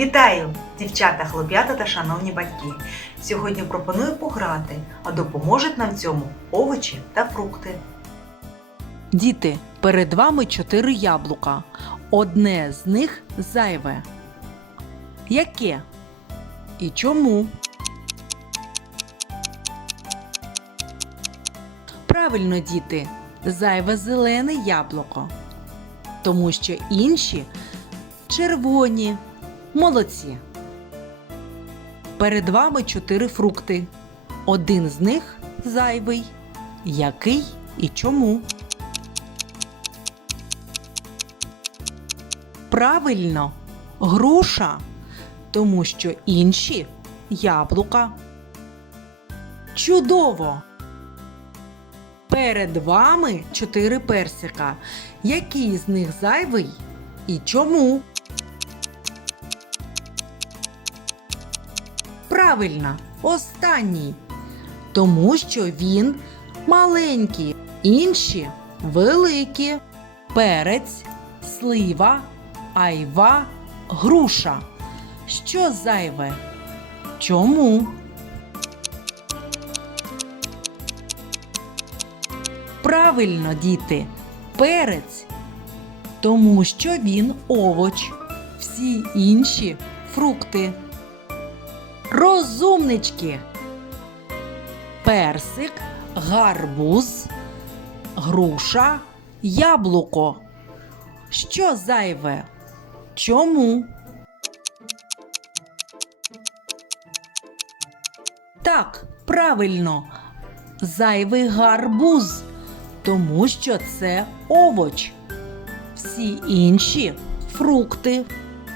Вітаю, дівчата, хлоп'ята та шановні батьки. Сьогодні пропоную пограти, а допоможуть нам в цьому овочі та фрукти. Діти, перед вами чотири яблука. Одне з них зайве. Яке? І чому? Правильно, діти, зайве зелене яблуко. Тому що інші червоні. Молодці. Перед вами чотири фрукти. Один з них зайвий. Який і чому? Правильно, груша, тому що інші яблука. Чудово! Перед вами чотири персика. Який з них зайвий і чому? Правильно, останній. Тому що він маленький, інші великі. Перець, слива, айва, груша. Що зайве? Чому? Правильно, діти, перець. Тому що він овоч. Всі інші фрукти. Розумнички. Персик, гарбуз, груша, яблуко. Що зайве? Чому? Так, правильно. Зайвий гарбуз, тому що це овоч. Всі інші фрукти,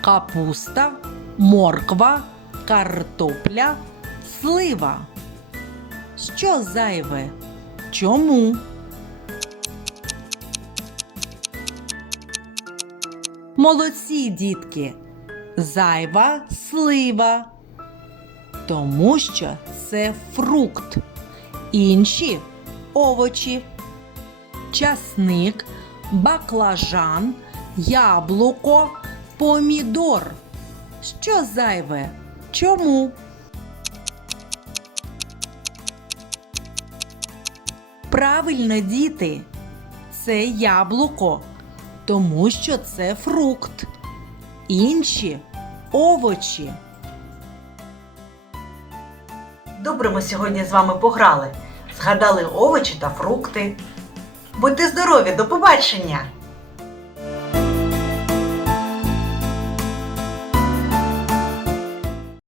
капуста, морква, картопля, слива. Що зайве? Чому? Молодці, дітки. Зайва слива. Тому що це фрукт. Інші овочі. Часник, баклажан, яблуко, помідор. Що зайве? Чому? Правильно, діти. Це яблуко, тому що це фрукт. Інші овочі. Добре, ми сьогодні з вами пограли, згадали овочі та фрукти. Будьте здорові, до побачення!